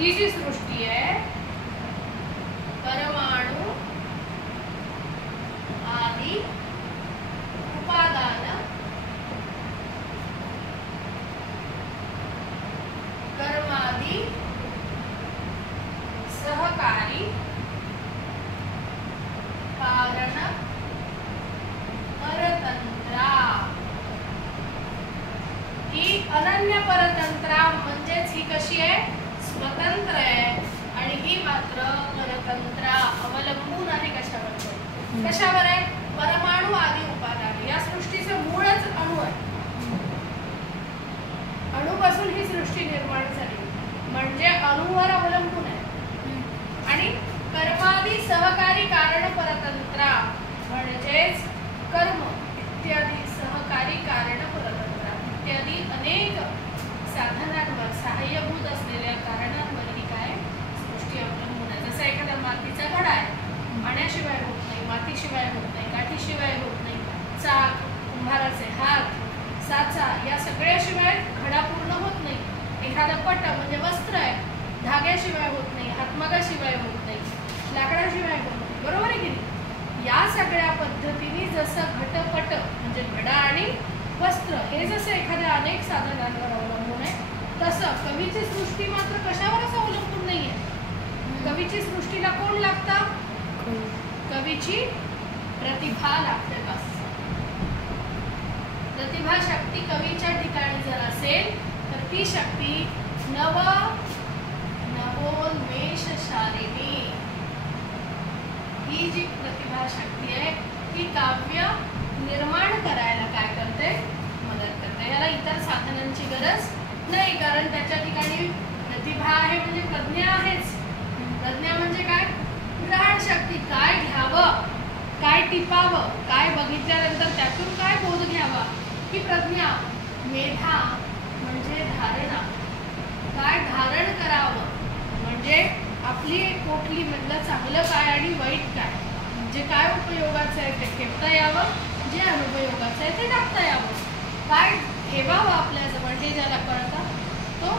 ही जी सृष्टी आहे परमाणु आदि उपादान कर्मादि सहकारी कारण परतंत्रा ही अनन्य परतंत्रा म्हणजेच ही कशी आहे स्वतंत्र आहे आणि ही मात्र परतंत्रा अवलंबून आहे कशावर कशावर आहे परमाणु आदी उपादान या सृष्टीचं मूळच अणु आहे अणुपासून ही सृष्टी निर्माण झाली म्हणजे अणुवर अवलंबून आहे आणि कर्मादी सहकारी कारण परतंत्रा म्हणजेच कर्म इत्यादी सहकारी कारण परतंत्रा इत्यादी अनेक साधनांवर सहाय्यभूत असलेल्या कारणांवर ही काय सृष्टी अवलंबून आहे जसं एखादा मातीचा घडा आहे पाण्याशिवाय होत नाही मातीशिवाय होत नाही काठीशिवाय होत नाही चाक कुंभाराचे हात साचा या सगळ्याशिवाय घडा पूर्ण होत नाही एखादा पट म्हणजे वस्त्र आहे धाग्याशिवाय होत नाही हातमागाशिवाय होत नाही लाकडाशिवाय होत नाही बरोबर आहे की नाही या सगळ्या पद्धतीने जसं घटपट म्हणजे घडा आणि वस्त्र हे जसं एखाद्या अनेक साधनांवर अवलंबून आहे तसं कवीची सृष्टी मात्र कशावरच अवलंबून नाहीये कवीची सृष्टीला कोण लागतं कवीची प्रतिभा लागते बस प्रतिभा शक्ती कवीच्या ठिकाणी जर असेल तर ती शक्ती नवोन्मेषशालिनी ही जी प्रतिभा शक्ती आहे ती काव्य निर्माण करायला काय करते मदत करते याला इतर साधनांची गरज नाही कारण त्याच्या ठिकाणी प्रतिभा आहे म्हणजे प्रज्ञा आहेच प्रज्ञा म्हणजे काय ग्रहण शक्ती काय घ्यावं काय टिपावं काय बघितल्यानंतर त्यातून काय बोध घ्यावा ही प्रज्ञा मेधा म्हणजे धारणा काय धारण करावं म्हणजे आपली पोटली मधलं चांगलं काय आणि वाईट काय जे काय उपयोगाचं आहे ते ठेवता यावं जे अनुपयोगाचं आहे ते टाकता यावं काय ठेवावं आपल्याजवळ हे ज्याला कळतं तो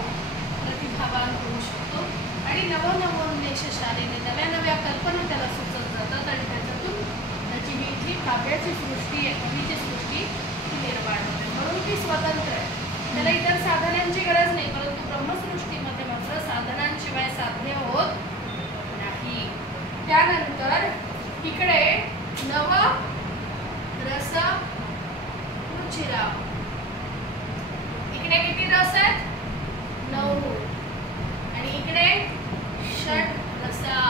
प्रतिभावान होऊ शकतो आणि नवोन्मेषशालीने नव्या नव्या कल्पना त्याला सुचत जातात आणि त्याच्यातून त्याची ही जी काव्याची सृष्टी आहे कवीची सृष्टी ती निर्माण होते म्हणून ती स्वतंत्र आहे त्याला इतर साधनांची गरज नाही परंतु ब्रह्मसृष्टीमध्ये मात्र साधनांशिवाय साध्य होत नाही त्यानंतर इकडे नव रस रुचिरा इकडे किती रस आहेत 9 आणि इकडे षट रसा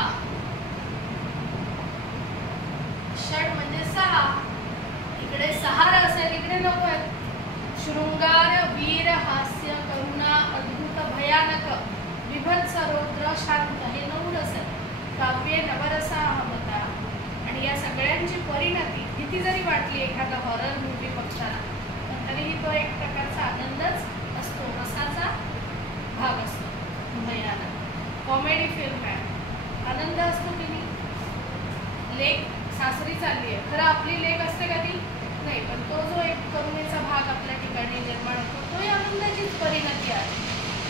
षट म्हणजे 6 इकडे 6 रस आहेत इकडे 9 आहेत शृंगार वीर हास्य करुणा अद्भुत भयानक विभत्स रौद्र शांत हे 9 रस आहेत काव्ये नवरसा होता आणि या सगळ्यांची परिणती किती जरी वाटली एखादा हॉरर मूवी बघताना पण तरीही तो एक प्रकारचा आनंदच असतो रसाचा भाग असतो भयानक कॉमेडी फिल्म आहे आनंद असतो की नाही लेक सासरी चालली आहे खरं आपली लेक असते का ती नाही पण तो जो एक करुणेचा भाग आपल्या ठिकाणी निर्माण होतो तो आनंदाचीच परिणती आहे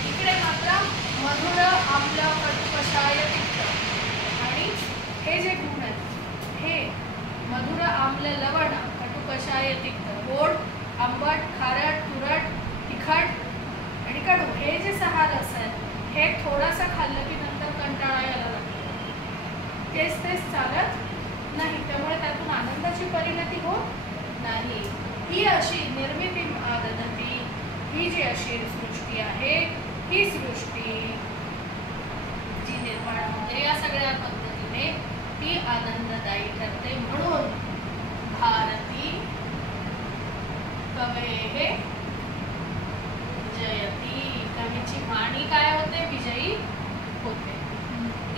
इकडे मात्र मधुर आम्ल कटुकषाय तिक्त आणि हे जे गुण आहेत हे मधुर आम्ल लवण कटुकषाय तिक्त गोड आंबट खारट तुरट तिखट आणि कडू हे जे 6 रस आहेत हे थोडासा खाल्लं की नंतर कंटाळा यायला लागतो तेच चालत नाही त्यामुळे त्यातून आनंदाची परिणती होत नाही ही अशी निर्मिती आदधती ही जी अशी सृष्टी आहे ही सृष्टी जी निर्माण होते या सगळ्या पद्धतीने ती आनंददायी ठरते म्हणून भारती कवेः जयती कवीची वाणी काय होते विजयी होते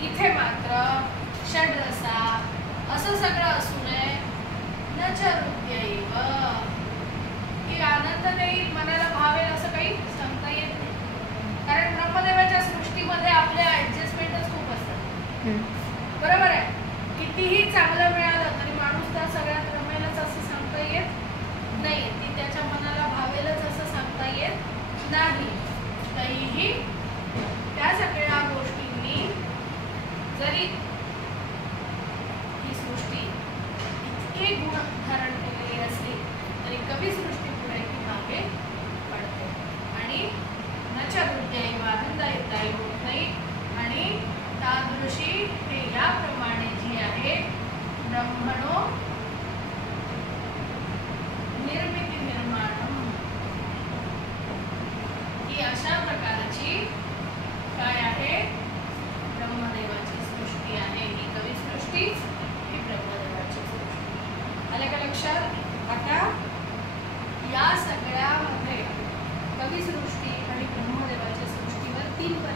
इथे मात्र षड्रसा असं सगळं असू नये न च हृदयैव की आनंद देईल मनाला भावेल असं काही सांगता येत नाही कारण ब्रह्मदेवाच्या सृष्टीमध्ये आपल्या ऍडजस्टमेंटच खूप असतात बरोबर आहे कितीही चांगलं मिळालं तरी माणूस त्या सगळ्यात रमेलच असं सांगता येत नाही ती त्याच्या मनाला भावेलच असं सांगता येत नाही तरीही त्या सगळ्या गोष्टी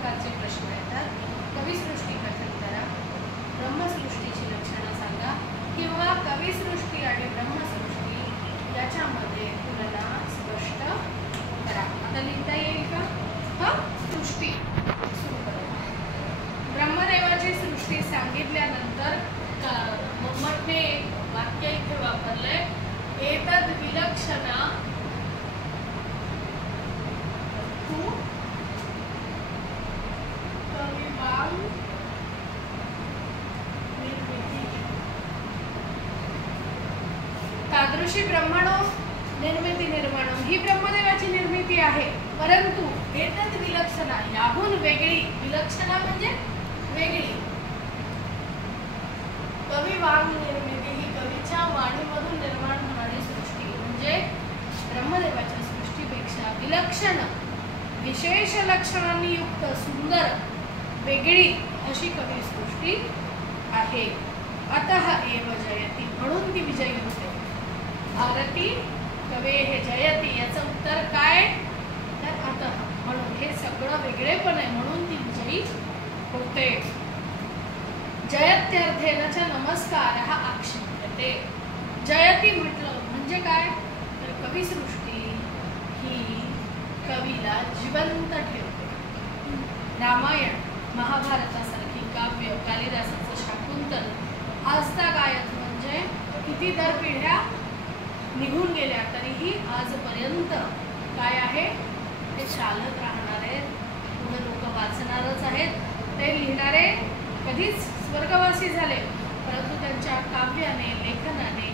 प्रकारचे प्रश्न येतात. कविसृष्टी कथन करा, ब्रह्मसृष्टीची लक्षणं सांगा, किंवा कविसृष्टी आणि ब्रह्मसृष्टी याच्यामध्ये तुलना स्पष्ट करा. आता लिहिता येईल का? हा, सृष्टी सुरू करा. ब्रह्मदेवाची सृष्टी सांगितल्यानंतर मम्मटने वाक्य इथे वापरलंय, एतद विलक्षणा तू कविवांग निर्मिती. तादृशी ब्रह्मणो निर्मिती निर्माण ही ब्रह्मदेवाची निर्मिती आहे, परंतु एतद विलक्षणा याहून वेगळी. विलक्षणा म्हणजे वेगळी. कविवांग निर्मिती ही कवीच्या वाणीमधून निर्माण होणारी सृष्टी, म्हणजे ब्रह्मदेवाच्या सृष्टीपेक्षा विलक्षण, विशेष लक्षणांनी युक्त, सुंदर, वेगळी अशी कविसृष्टी आहे. अतः एव जयती, म्हणून ती विजयी होते. भारती कवेः जयती याचं उत्तर काय? तर अतः, म्हणून हे सगळं वेगळेपण आहे म्हणून ती विजयी होते. जयत्यर्थेन च नमस्कारः आक्षिप्यते. जयती म्हटलं म्हणजे काय? तर कविसृष्टी ही कवीला जिवंत ठेवते. रामायण, महाभारतासारखी काव्य, कालिदासाचं शाकुंतल, आजतागायत म्हणजे किती दर पिढ्या निघून गेल्या तरीही आजपर्यंत काय आहे ते चालत राहणार आहेत. पुढे लोक वाचणारच आहेत. ते लिहिणारे कधीच स्वर्गवासी झाले, परंतु त्यांच्या काव्याने, लेखनाने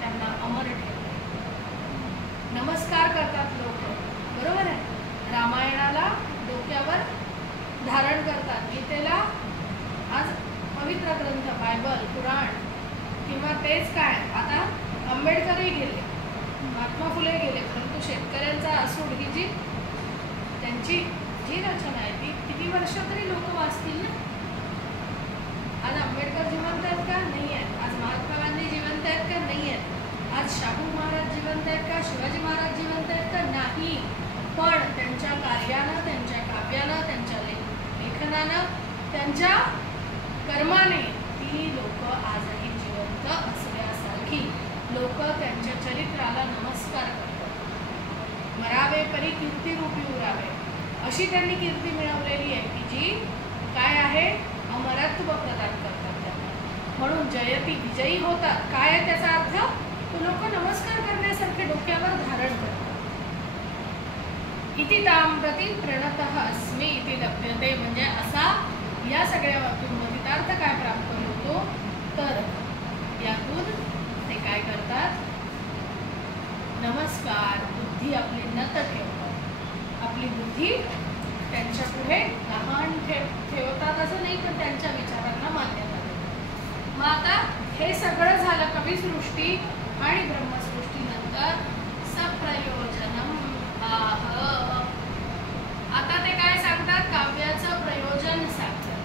त्यांना अमर ठेवले. नमस्कार करतात लोक, बरोबर आहे. रामायणाला डोक्यावर धारण करतात, गीतेला आज पवित्र ग्रंथ, बायबल, पुराण, किंवा तेच काय आता आंबेडकरही गेले, महात्मा फुले गेले, परंतु शेतकऱ्यांचा असूड ही जी त्यांची जी रचना आहे ती किती वर्ष तरी लोक वाचतील ना. आज आंबेडकर जिवंत आहेत का? नाही आहेत. आज महात्मा गांधी जिवंत आहेत का? नाही आहेत. आज शाहू महाराज जिवंत आहेत का? शिवाजी महाराज जिवंत आहेत का? नाही. पण त्यांच्या कार्यानं, त्यांच्या काव्यानं, त्यांच्या लेखनानं, त्यांच्या कर्माने ती लोक आजही जिवंत असल्यासारखी लोक त्यांच्या चरित्राला नमस्कार करतात. मरावे परी कीर्ती रूपी उरावे अशी त्यांनी कीर्ती मिळवलेली आहे की जी काय आहे, अमरत्व प्रदान करतात त्यांना. म्हणून जयती विजयी होतात. काय आहे त्याचा अर्थ? तो लोक नमस्कार करण्यासारखे डोक्यावर धारण करतात. इति तां प्रति प्रणतः अस्मि इति लभ्यते, म्हणजे असा या सगळ्या वाक्यांमधील अर्थ काय प्राप्त होतो? तर यातून ते काय करतात? नमस्कार, बुद्धी आपली नत ठेवतात. आपली बुद्धी त्यांच्या पुढे लहान ठेवतात असं नाही, पण त्यांच्या विचारांना मान्यता देतात. मग आता हे सगळं झालं कविसृष्टी आणि ब्रह्मसृष्टी नंतर सप्रयोजनम आह. आता ते काय सांगतात? काव्याचं प्रयोजन सांगतात.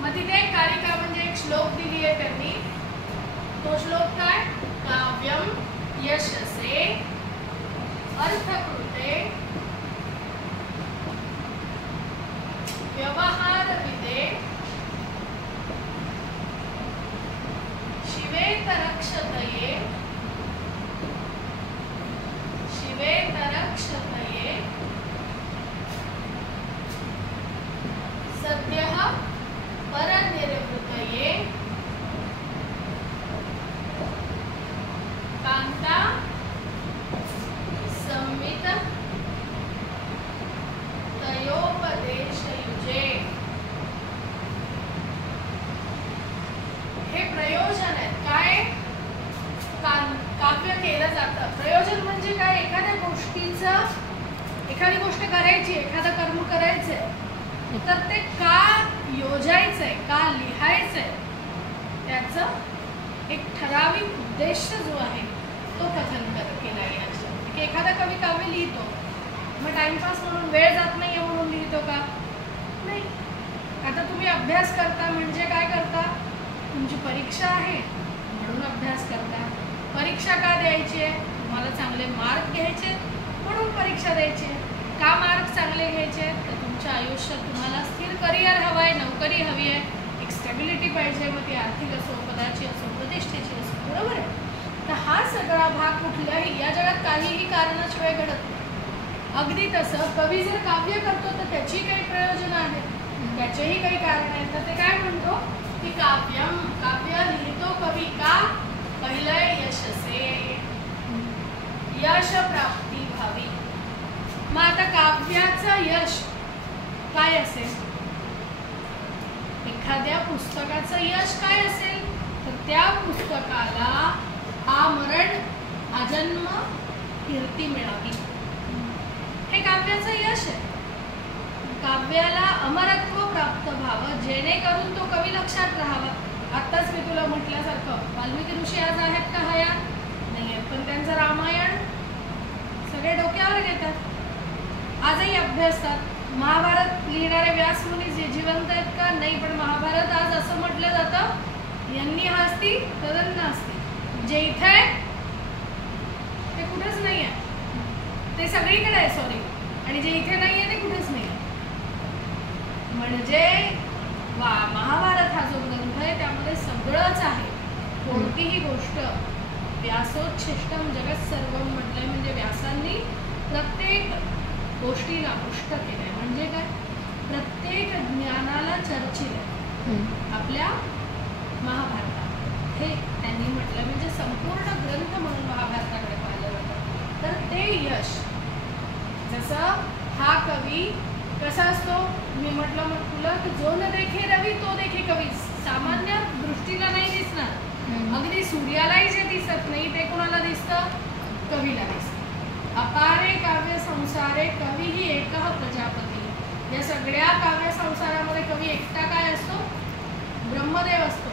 मग तिथे एक कारिका म्हणजे एक श्लोक दिली आहे त्यांनी. तो श्लोक काय? काव्यम यशसे अर्थकृते व्यवहारविदे शिवेतरक्षतये सद्यः परनिर्वृतये कांता संमित तयोपदेशयुजे. हे प्रयोजन आहे. काय काव्य केलं जातं. प्रयोजन म्हणजे काय? एखाद्या गोष्टीचं, एखादी गोष्ट करायची, एखादं कर्म करायचंय, तर ते का योजायचंय, का लिहायचंय, त्याचं एक ठराविक उद्देश जो आहे तो कथन केला याच्यात. की एखादा कवी काव्य लिहितो, मग टाइमपास म्हणून, वेळ जात नाही म्हणून लिहितो का? नाही. आता तुम्ही अभ्यास करता म्हणजे काय करता? तुमची परीक्षा आहे म्हणून अभ्यास करता. परीक्षा का द्यायची आहे? तुम्हाला चांगले मार्क घ्यायचे म्हणून परीक्षा द्यायची आहे. का मार्क चांगले घ्यायचे? तर तुमच्या आयुष्यात तुम्हाला स्थिर करिअर हवं आहे, नोकरी हवी आहे, एक स्टेबिलिटी पाहिजे, मग ती आर्थिक असो, पदाची असो, प्रतिष्ठेची असो, बरोबर आहे. तर हा सगळा भाग कुठल्याही या जगात काहीही कारणाशिवाय घडत नाही. अगदी तसं कवी जर काव्य करतो तर त्याची काही प्रयोजन आहेत, त्याचेही काही कारण आहेत. तर ते काय म्हणतो की काव्य लिहितो कवी का? पहिलं यशसे, यश प्राप्ती व्हावी. मग आता काव्याचं यश काय असेल? एखाद्या पुस्तकाचं यश काय असेल तर त्या पुस्तकाला आमरण अजन्म कीर्ती मिळावी, हे काव्याचं यश आहे. काव्याला अमरत्व प्राप्त व्हावं, जेणेकरून तो कवी लक्षात राहावा. आत्ताच मी तुला म्हटल्यासारखं वाल्मिकी ऋषी आज आहेत का हयात? नाही आहेत, पण त्यांचं रामायण सगळे डोक्यावर घेतात, आजही अभ्यासतात. महाभारत लिहिणारे व्यास मुनी जिवंत आहेत का? नाही, पण महाभारत आज असं म्हटलं जातं यांनी हस्ती तदन नास्ती, जे इथे आहे ते कुठेच नाही आहे, ते सगळीकडे आहे, सॉरी, आणि जे इथे नाही आहे ते कुठेच नाही आहे. म्हणजे महाभारत हा जो ग्रंथ आहे त्यामध्ये सगळंच आहे. कोणतीही गोष्ट व्यासोच्छिष्टम जगत सर्वम म्हटलंय, म्हणजे व्यासांनी प्रत्येक गोष्टीला पुष्ट केलंय. म्हणजे काय? प्रत्येक ज्ञानाला चर्चिलंय आपल्या महाभारतात, हे त्यांनी म्हटलं. म्हणजे संपूर्ण ग्रंथ म्हणून महाभारताकडे पाहिलं जातं. तर ते यश, जसं हा कवी कसा असतो, मी म्हटलं मग तुला की जो न देखे रवी तो देखे कवी. सामान्य दृष्टीला नाही दिसणार, अगदी सूर्यालाही जे दिसत नाही ते कोणाला दिसतं? कवीला दिसतं. अपारे काव्य संसारे कवी ही एकः प्रजापती. या सगळ्या काव्य संसारामध्ये कवी एकटा काय असतो? ब्रह्मदेव असतो.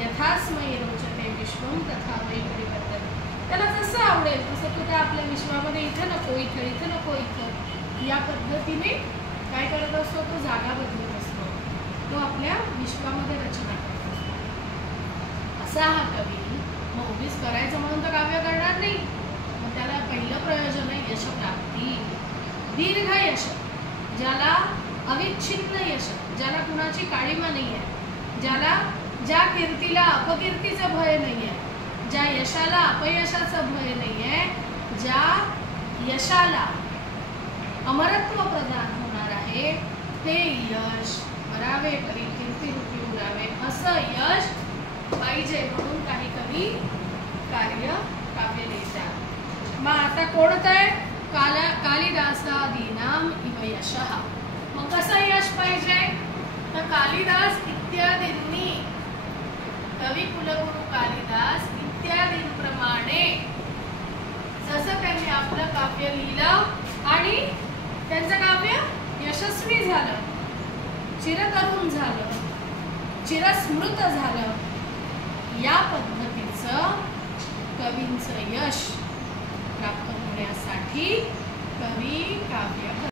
यथास्मै रोचते विश्वम तथा वै परिवर्तते. त्याला जसं आवडेल तसं तो त्या आपल्या विश्वामध्ये इथं नको इथं, इथं नको इथं, या पद्धतीने काय करत असतो? तो जागा बदलत असतो, तो आपल्या विश्वामध्ये रचना करत असतो. असा हा कवी. मग उगीच करायचं म्हणून तर काव्य करणार नाही. मग त्याला पहिलं प्रयोजन आहे यशप्राप्ती, दीर्घ यश, ज्याला अविच्छिन्न यश, ज्याला कुणाची काळीमा नाही आहे, ज्या कीर्तीला अपकीर्तीचं भय नाही आहे, ज्या यशाला अपयशाचं भय नाही आहे, ज्या यशाला अमरत्व प्रदान होणार आहे, ते यश वरावे परी कीर्ती रूपी उरावे, असं यश पाहिजे म्हणून काही कवी काव्य लिहितात. मग आता कोणतं आहे? कालिदासादीनाम इव यशः. मग कसं यश पाहिजे? तर कालिदास इत्यादींनी, कवी कुलगुरू कालिदास इत्यादींप्रमाणे जसं त्यांनी आपलं काव्य लिहिलं आणि त्यांचं काव्य यशस्वी झालं, चिरतरुण झालं, चिरस्मृत झालं, या पद्धतीचं कवींचं यश प्राप्त होण्यासाठी कवी काव्य